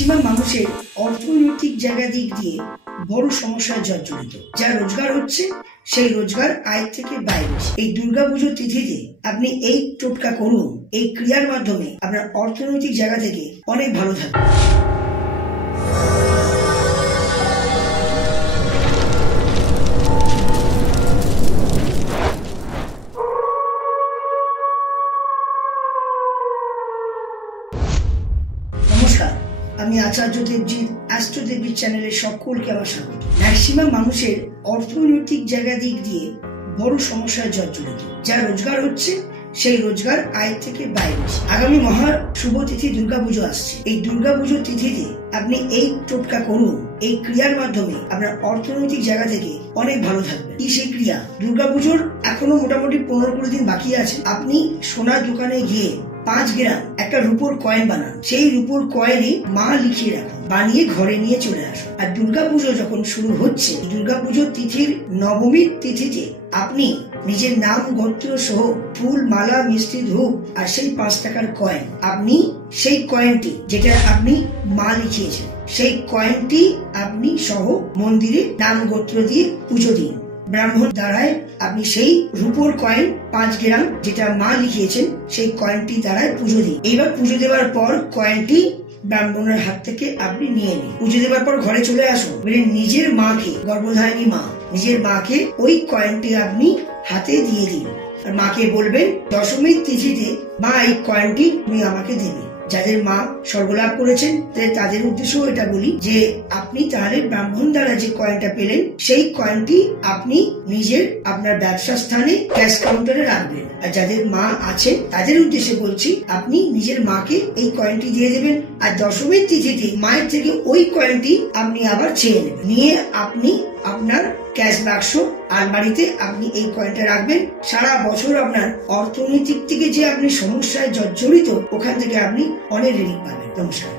Maximum মানুষের অর্থনৈতিক জায়গা দিক দিয়ে বড় সমস্যায় জর্জরিত। যা রোজগার হচ্ছে সেই রোজগার আয় থেকে বাইরে। এই দুর্গাপুজোর তিথিতে আপনি এই টোটকা করুন, এই ক্রিয়ার মাধ্যমে আপনার অর্থনৈতিক জায়গা থেকে অনেক ভালো থাকবে। নমস্কার, আমি আচার্য দেবজিৎ অ্যাস্ট্রো দেবজিৎ চ্যানেলের সকলকে আমার স্বাগত। ম্যাক্সিমাম মানুষের অর্থনৈতিক জায়গা দিক দিয়ে বড় সমস্যায় জর্জরিত। যা রোজগার হচ্ছে সেই রোজগার আয় থেকে বাইরে। আগামী মহা শুভ তিথি দুর্গাপুজো আসছে। এই দুর্গাপুজোর তিথিতে আপনি এই টোটকা করুন, এই ক্রিয়ার মাধ্যমে আপনার অর্থনৈতিক জায়গা থেকে অনেক ভালো থাকবে। কি সেই ক্রিয়া? দুর্গাপুজোর এখনো মোটামুটি 15-20 দিন বাকি আছে। আপনি সোনার দোকানে গিয়ে 5 গ্রাম একটা রূপোর কয়েন বানান। সেই রূপোর কয়েনে মা লিখিয়ে রাখুন, বানিয়ে ঘরে নিয়ে চলে আসুন। আর দুর্গাপুজো যখন শুরু হচ্ছে, দুর্গাপুজোর তিথির নবমীর তিথিতে আপনি নিজের নাম গোত্র সহ ফুল, মালা, মিষ্টি, ধূপ আর সেই 5 টাকার কয়েন, আপনি সেই কয়েনটি যেটা আপনি মা লিখিয়েছেন, সেই কয়েনটি আপনি সহ মন্দিরে নাম গোত্র দিয়ে পুজো দিন। ব্রাহ্মণ দ্বারায় আপনি সেই রূপোর কয়েন 5 গ্রাম যেটা মা লিখিয়েছেন সেই কয়েনটি দ্বারায় পুজো দিন। এইবার পুজো দেওয়ার পর কয়েনটি ব্রাহ্মণের হাত থেকে আপনি নিয়ে নিন। পুজো দেওয়ার পর ঘরে চলে আসুন। নিজের মাকে, গর্ভধারিণী মা, নিজের মাকে ওই কয়েনটি আপনি হাতে দিয়ে দিন। আর মাকে বলবেন, দশমীর তিথিতে মা এই কয়েনটি তুমি আমাকে দেবে। যাদের মা স্বর্গলাভ করেছেন তাদের উদ্দেশ্যও এটা বলি যে আপনি তাহলে ব্রাহ্মণ দ্বারা যে কয়েনটা পেলেন সেই কয়েনটি আপনি নিজের আপনার ব্যবসা স্থানে ক্যাশ কাউন্টারে রাখবেন। আর যাদের মা আছেন তাদের উদ্দেশ্যে বলছি, আপনি নিজের মাকে এই কয়েনটি দিয়ে দেবেন। আর দশমীর তিথিতে মায়ের থেকে ওই কয়েনটি আপনি আবার চেয়ে নেবেন। নিয়ে আপনি আপনার ক্যাশ বাক্স আলমারিতে আপনি এই কয়েনটা রাখবেন। সারা বছর আপনার অর্থনৈতিক থেকে যে আপনি সমস্যায় জর্জরিত, ওখান থেকে আপনি অনেক রিলিফ পাবেন। নমস্কার।